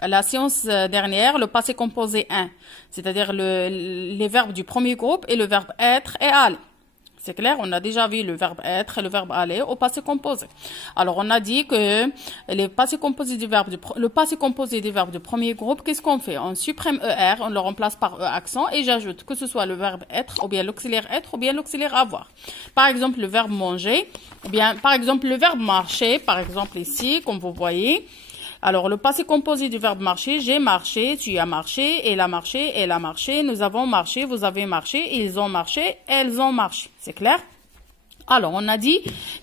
la séance dernière le passé composé 1, c'est-à-dire les verbes du premier groupe et le verbe être et aller. C'est clair, on a déjà vu le verbe être et le verbe aller au passé composé. Alors, on a dit que le passé composé du verbe du premier groupe, qu'est-ce qu'on fait? On supprime ER, on le remplace par E accent et j'ajoute que ce soit le verbe être ou bien l'auxiliaire être ou bien l'auxiliaire avoir. Par exemple, le verbe manger, ou bien par exemple le verbe marcher, par exemple ici, comme vous voyez. Alors, le passé composé du verbe marcher, j'ai marché, tu as marché, elle a marché, elle a marché, nous avons marché, vous avez marché, ils ont marché, elles ont marché. C'est clair? Alors, on a dit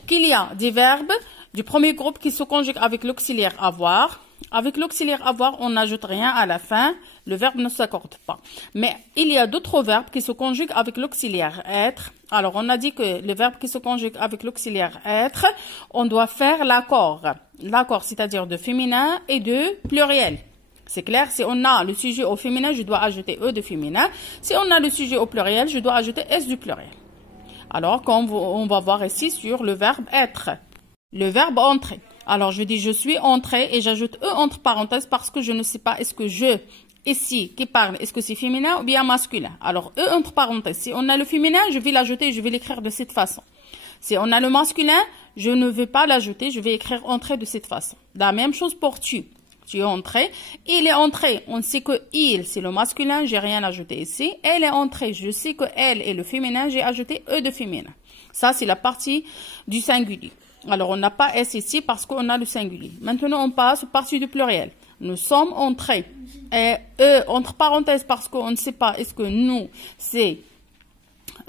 qu'il y a des verbes du premier groupe qui se conjuguent avec l'auxiliaire avoir. Avec l'auxiliaire avoir, on n'ajoute rien à la fin, le verbe ne s'accorde pas. Mais il y a d'autres verbes qui se conjuguent avec l'auxiliaire être. Alors, on a dit que les verbes qui se conjuguent avec l'auxiliaire être, on doit faire l'accord. L'accord, c'est-à-dire de féminin et de pluriel. C'est clair? Si on a le sujet au féminin, je dois ajouter E de féminin. Si on a le sujet au pluriel, je dois ajouter S du pluriel. Alors, comme on va voir ici sur le verbe être. Le verbe entrer. Alors, je dis je suis entré et j'ajoute E entre parenthèses parce que je ne sais pas est-ce que je, ici, qui parle, est-ce que c'est féminin ou bien masculin. Alors, E entre parenthèses. Si on a le féminin, je vais l'ajouter et je vais l'écrire de cette façon. Si on a le masculin, je ne vais pas l'ajouter, je vais écrire entré de cette façon. La même chose pour tu. Tu es entré. Il est entré. On sait que il, c'est le masculin, j'ai rien ajouté ici. Elle est entrée. Je sais que elle est le féminin, j'ai ajouté E de féminin. Ça, c'est la partie du singulier. Alors, on n'a pas S ici parce qu'on a le singulier. Maintenant, on passe aux parties du pluriel. Nous sommes entrés. Et E, entre parenthèses, parce qu'on ne sait pas, est-ce que nous, c'est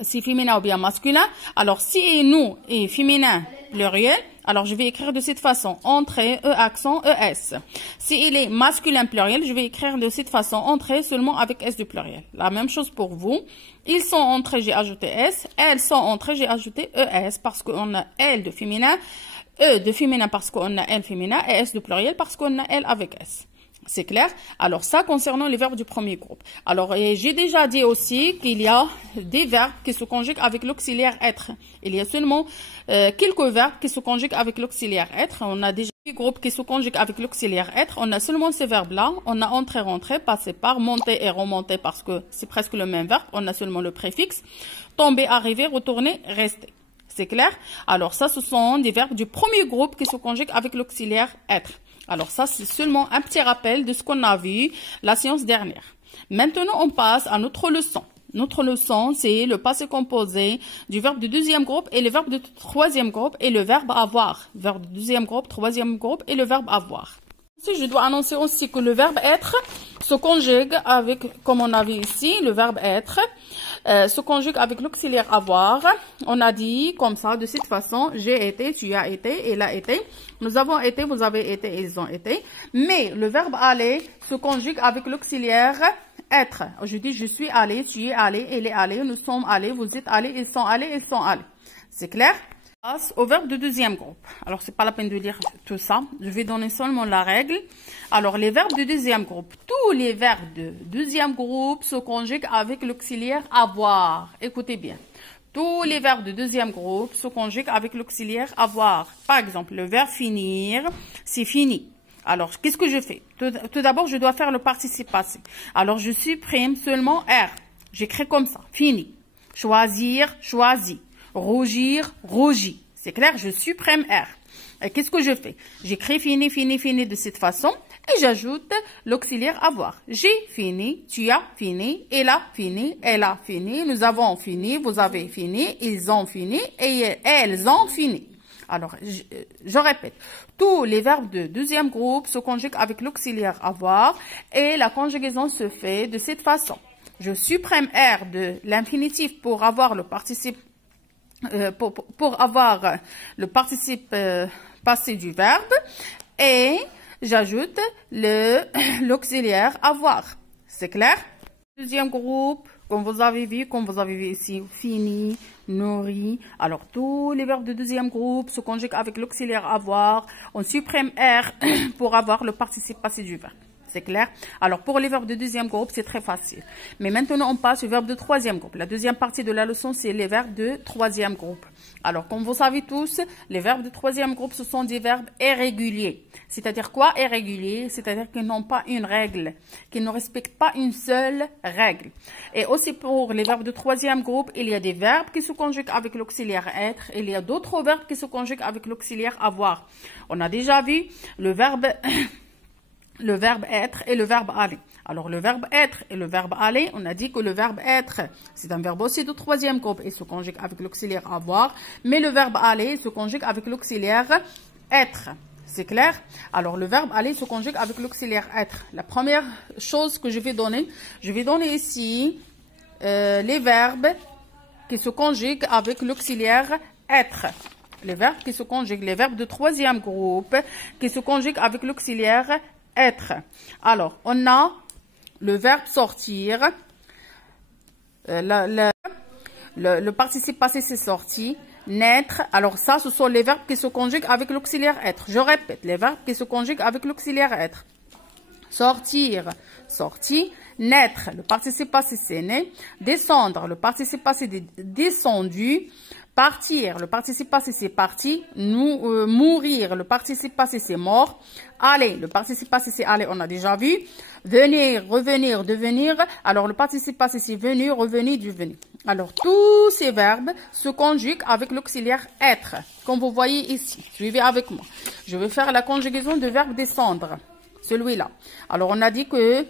féminin ou bien masculin. Alors, si nous est féminin pluriel, alors je vais écrire de cette façon. Entrée, E accent, ES. Si il est masculin pluriel, je vais écrire de cette façon. Entrée seulement avec S du pluriel. La même chose pour vous. Ils sont entrés, j'ai ajouté S. Elles sont entrées, j'ai ajouté ES parce qu'on a L de féminin. E de féminin parce qu'on a L féminin. Et S de pluriel parce qu'on a L avec S. C'est clair? Alors, ça concernant les verbes du premier groupe. Alors, j'ai déjà dit aussi qu'il y a des verbes qui se conjuguent avec l'auxiliaire être. Il y a seulement quelques verbes qui se conjuguent avec l'auxiliaire être. On a déjà des groupes qui se conjuguent avec l'auxiliaire être. On a seulement ces verbes-là. On a entré, rentré, passé par, monter et remonter parce que c'est presque le même verbe. On a seulement le préfixe. Tomber, arriver, retourner, rester. C'est clair? Alors, ça, ce sont des verbes du premier groupe qui se conjuguent avec l'auxiliaire être. Alors ça, c'est seulement un petit rappel de ce qu'on a vu la séance dernière. Maintenant, on passe à notre leçon. Notre leçon, c'est le passé composé du verbe du deuxième groupe et le verbe du troisième groupe et le verbe avoir. Verbe du deuxième groupe, troisième groupe et le verbe avoir. Ensuite, je dois annoncer aussi que le verbe être se conjugue avec, comme on a vu ici, le verbe être se conjugue avec l'auxiliaire avoir. On a dit comme ça, de cette façon, j'ai été, tu as été, elle a été, nous avons été, vous avez été, ils ont été. Mais le verbe aller se conjugue avec l'auxiliaire être. Je dis je suis allé, tu es allé, elle est allée, nous sommes allés, vous êtes allés, ils sont allés, ils sont allés. C'est clair? Passe au verbe de deuxième groupe. Alors, c'est pas la peine de lire tout ça. Je vais donner seulement la règle. Alors, les verbes de deuxième groupe. Tous les verbes de deuxième groupe se conjuguent avec l'auxiliaire avoir. Écoutez bien. Tous les verbes de deuxième groupe se conjuguent avec l'auxiliaire avoir. Par exemple, le verbe finir, c'est fini. Alors, qu'est-ce que je fais? Tout d'abord, je dois faire le participe passé. Alors, je supprime seulement R. J'écris comme ça. Fini. Choisir, choisi. Rougir, rougit. C'est clair, je supprime R. Et qu'est-ce que je fais? J'écris fini, fini, fini de cette façon et j'ajoute l'auxiliaire avoir. J'ai fini, tu as fini, elle a fini, nous avons fini, vous avez fini, ils ont fini et elles ont fini. Alors, je répète, tous les verbes de deuxième groupe se conjuguent avec l'auxiliaire avoir et la conjugaison se fait de cette façon. Je supprime R de l'infinitif pour avoir le participe pour avoir le participe passé du verbe et j'ajoute l'auxiliaire avoir. C'est clair? Deuxième groupe, comme vous avez vu ici, fini, nourrit. Alors, tous les verbes de deuxième groupe se conjuguent avec l'auxiliaire avoir. On supprime R pour avoir le participe passé du verbe. C'est clair? Alors, pour les verbes de deuxième groupe, c'est très facile. Mais maintenant, on passe au verbe de troisième groupe. La deuxième partie de la leçon, c'est les verbes de troisième groupe. Alors, comme vous savez tous, les verbes de troisième groupe, ce sont des verbes irréguliers. C'est-à-dire quoi, irréguliers? C'est-à-dire qu'ils n'ont pas une règle, qu'ils ne respectent pas une seule règle. Et aussi pour les verbes de troisième groupe, il y a des verbes qui se conjuguent avec l'auxiliaire être. Il y a d'autres verbes qui se conjuguent avec l'auxiliaire avoir. On a déjà vu le verbe être et le verbe aller. Alors, le verbe être et le verbe aller, on a dit que le verbe être, c'est un verbe aussi de troisième groupe et se conjugue avec l'auxiliaire avoir, mais le verbe aller se conjugue avec l'auxiliaire être. C'est clair? Alors, le verbe aller se conjugue avec l'auxiliaire être. La première chose que je vais donner ici les verbes qui se conjuguent avec l'auxiliaire être. Les verbes qui se conjuguent, les verbes de troisième groupe qui se conjuguent avec l'auxiliaire être. Alors, on a le verbe sortir. Le participe passé, c'est sorti. Naître. Alors, ça, ce sont les verbes qui se conjuguent avec l'auxiliaire être. Je répète, les verbes qui se conjuguent avec l'auxiliaire être. Sortir, sorti. Naître, le participe passé, c'est né. Descendre, le participe passé, descendu. Partir, le participe passé, c'est parti. Mourir, le participe passé, c'est mort. Aller, le participe passé, c'est aller, on a déjà vu. Venir, revenir, devenir. Alors, le participe passé, c'est venu, revenu, devenu. Alors, tous ces verbes se conjuguent avec l'auxiliaire être, comme vous voyez ici. Suivez avec moi. Je vais faire la conjugaison du verbe descendre, celui-là. Alors, on a dit que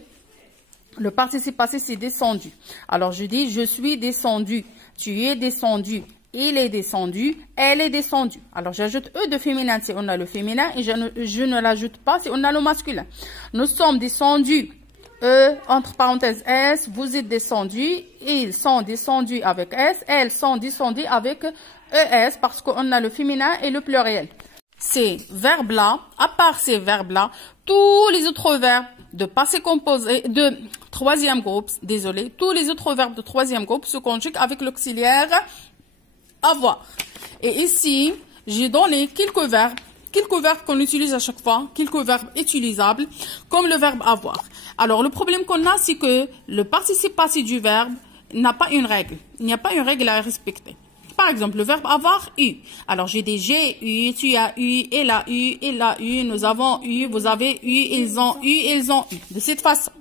le participe passé, c'est descendu. Alors, je dis, je suis descendu. Tu es descendu. Il est descendu, elle est descendue. Alors, j'ajoute E de féminin si on a le féminin et je ne l'ajoute pas si on a le masculin. Nous sommes descendus, E, entre parenthèses S, vous êtes descendus, ils sont descendus avec S, elles sont descendues avec ES parce qu'on a le féminin et le pluriel. Ces verbes-là, à part ces verbes-là, tous les autres verbes de passé composé, de troisième groupe, désolé, tous les autres verbes de troisième groupe se conjuguent avec l'auxiliaire avoir. Et ici, j'ai donné quelques verbes qu'on utilise à chaque fois, quelques verbes utilisables, comme le verbe avoir. Alors, le problème qu'on a, c'est que le participe passé du verbe n'a pas une règle. Il n'y a pas une règle à respecter. Par exemple, le verbe avoir eu. Alors, j'ai dit j'ai eu, tu as eu, elle a eu, il a eu, nous avons eu, vous avez eu, ils ont eu. De cette façon.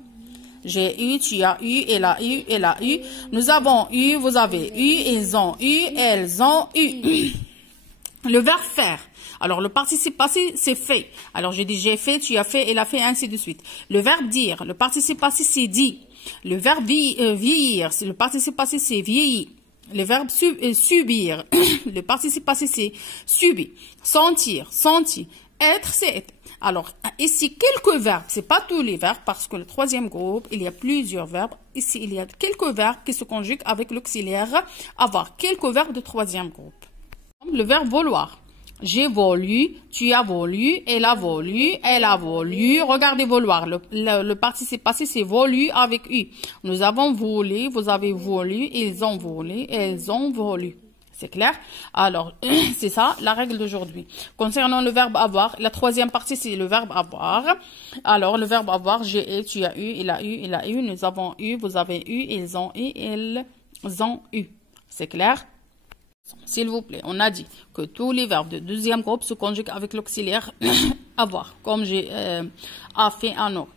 J'ai eu, tu as eu, elle a eu, nous avons eu, vous avez eu, ils ont eu, elles ont eu. Le verbe faire. Alors, le participe passé, c'est fait. Alors, je dis j'ai fait, tu as fait, elle a fait, ainsi de suite. Le verbe dire. Le participe passé, c'est dit. Le verbe vieillir. Le participe passé, c'est vieilli. Le verbe subir. Le participe passé, c'est subi. Sentir, senti. Être, c'est être. Alors, ici, quelques verbes. C'est pas tous les verbes parce que le troisième groupe, il y a plusieurs verbes. Ici, il y a quelques verbes qui se conjuguent avec l'auxiliaire avoir. Quelques verbes de troisième groupe. Le verbe vouloir. J'ai voulu, tu as voulu, elle a voulu, elle a voulu. Regardez vouloir. Le participe passé, c'est voulu avec U. Nous avons voulu, vous avez voulu, ils ont voulu, elles ont voulu. C'est clair? Alors, c'est ça la règle d'aujourd'hui. Concernant le verbe avoir, la troisième partie, c'est le verbe avoir. Alors, le verbe avoir, j'ai eu, tu as eu, il a eu, nous avons eu, vous avez eu, ils ont eu, elles ont eu. C'est clair? S'il vous plaît, on a dit que tous les verbes de deuxième groupe se conjuguent avec l'auxiliaire avoir, comme j'ai fait en ordre.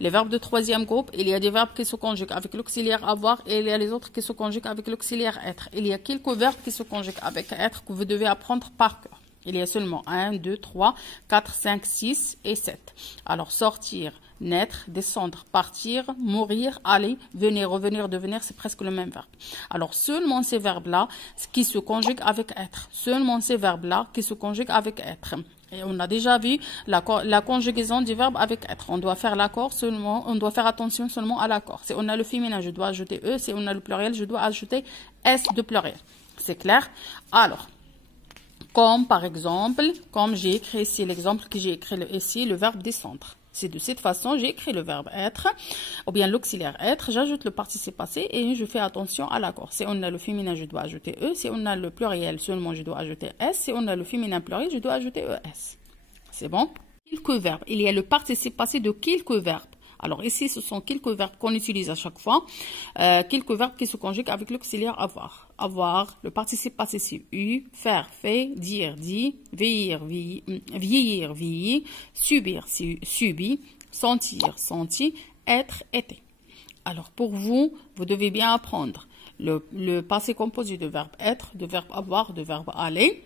Les verbes de troisième groupe, il y a des verbes qui se conjuguent avec l'auxiliaire avoir et il y a les autres qui se conjuguent avec l'auxiliaire être. Il y a quelques verbes qui se conjuguent avec être que vous devez apprendre par cœur. Il y a seulement 1, 2, 3, 4, 5, 6 et 7. Alors, sortir, naître, descendre, partir, mourir, aller, venir, revenir, devenir, c'est presque le même verbe. Alors, seulement ces verbes-là qui se conjuguent avec être. Seulement ces verbes-là qui se conjuguent avec être. Et on a déjà vu la conjugaison du verbe avec être. On doit faire l'accord seulement, on doit faire attention seulement à l'accord. Si on a le féminin, je dois ajouter E. Si on a le pluriel, je dois ajouter S de pluriel. C'est clair? Alors, comme par exemple, comme j'ai écrit ici, l'exemple que j'ai écrit ici, le verbe descendre. C'est de cette façon, j'ai écrit le verbe être, ou bien l'auxiliaire être, j'ajoute le participe passé et je fais attention à l'accord. Si on a le féminin, je dois ajouter E. Si on a le pluriel seulement, je dois ajouter S. Si on a le féminin pluriel, je dois ajouter ES. C'est bon? Quelques verbes. Il y a le participe passé de quelques verbes. Alors ici, ce sont quelques verbes qu'on utilise à chaque fois. Quelques verbes qui se conjuguent avec l'auxiliaire avoir. Avoir, le participe passé c'est eu, faire, fait, dire, dit, vieillir, vieillir, subir, subi, sentir, senti, être, été. Alors pour vous, vous devez bien apprendre le passé composé de verbe être, de verbe avoir, de verbe aller.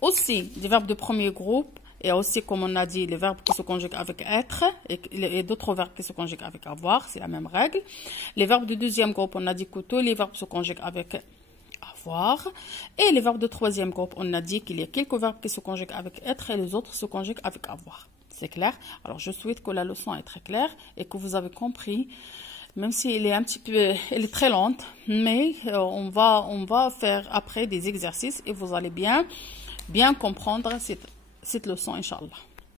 Aussi, des verbes de premier groupe. Et aussi, comme on a dit, les verbes qui se conjuguent avec être et d'autres verbes qui se conjuguent avec avoir, c'est la même règle. Les verbes de deuxième groupe, on a dit que tous les verbes se conjuguent avec avoir. Et les verbes de troisième groupe, on a dit qu'il y a quelques verbes qui se conjuguent avec être et les autres se conjuguent avec avoir. C'est clair? Alors, je souhaite que la leçon est très claire et que vous avez compris, même si elle est un petit peu, elle est très lente, mais on va faire après des exercices et vous allez bien comprendre cette leçon, Inch'Allah.